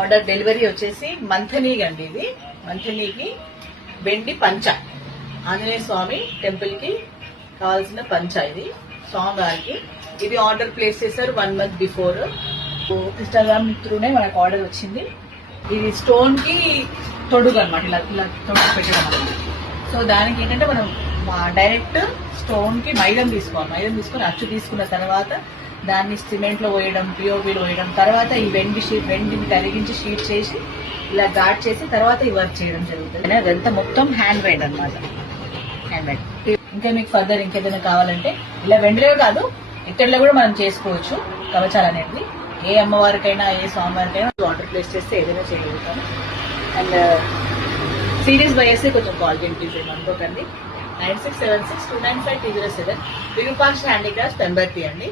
Order delivery వచ్చేసి మంథనీకి అండి. ఇది మంథనీకి వెండి పంచ, ఆంజనేయ స్వామి టెంపుల్ కి కావాల్సిన పంచ. ఇది స్వామివారికి. ఇది ఆర్డర్ ప్లేస్ చేశారు 1 month బిఫోర్. ఇన్స్టాగ్రామ్ త్రూనే మనకు ఆర్డర్ వచ్చింది. ఇది స్టోన్ కి తొడుగు అనమాట, ఇలా ఇలా తొడుగు పెట్టడం అనమాట. సో దానికి ఏంటంటే మనం డైరెక్ట్ స్టోన్ కి మైదం తీసుకోవాలి. మైదం తీసుకుని అచ్చు తీసుకున్న తర్వాత దాన్ని సిమెంట్ లో పోయడం, పిఓపిలో పోయడం, తర్వాత ఈ వెండిని కరిగించి షీట్ చేసి ఇలా ఘాట్ చేసి తర్వాత ఈ వర్క్ చేయడం జరుగుతుంది. అదంతా మొత్తం హ్యాండ్ మేడ్ అనమాట. Hand made. ఇంకా మీకు ఫర్దర్ ఇంకేదైనా కావాలంటే ఇలా వెండిలో కాదు, ఇక్కడలో కూడా మనం చేసుకోవచ్చు కవచాలు అనేది. ఏ అమ్మవారికైనా ఏ స్వామివారికైనా ఆర్డర్ ప్లేస్ చేస్తే ఏదైనా చేయగలుగుతాము. అండ్ సీరియస్ బై చేస్తే కొంచెం కాల్ చేయండి ప్లీజ్, ఏమనుకోకండి. 9676295207 విరూపాక్ష హ్యాండీక్రాఫ్ట్స్ పెంబర్తి అండి.